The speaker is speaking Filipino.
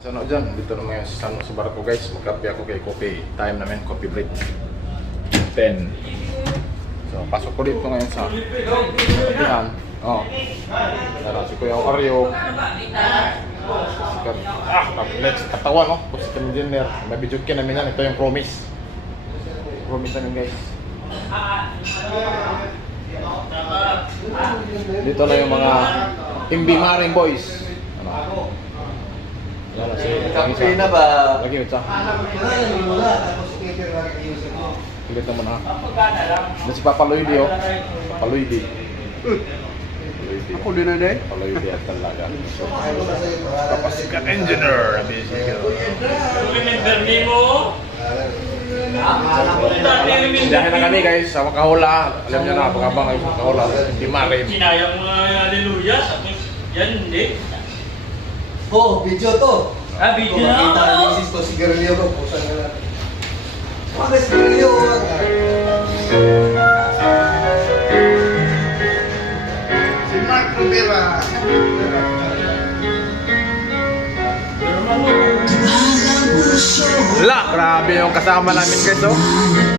So ano dyan, dito naman yung sa barko guys, magkape ako kay coffee time namin, coffee break 10. So pasok ko dito ngayon sa sabihan. Tara si Kuya Aryo. Next katawan no, positive engineer. Nabidyokin namin yan, ito yung promise. Promise namin guys. Dito na yung mga imbimaring boys. Ano? Kape na ba? Lagi utsa. Ulit naman ha. Ito si Papa Lloydy oh. Papa Lloydy. Ako din na din. Papa Lloydy at talaga. Papa Sikat Engineer. Remember me mo? Dahil na kami guys sa Makahula. Alam niyo na, pag-abang kayo sa Makahula. Hindi marim. Sinayang mga hallelujah. Tapos yan hindi. Oh, video to. Ah, video Kung na makita ako. ang misis ko, sigarilyo ko, pusan na lang. Mga sigarilyo ko. Si Mark Rivera. La, grabe yung kasama namin guys oh.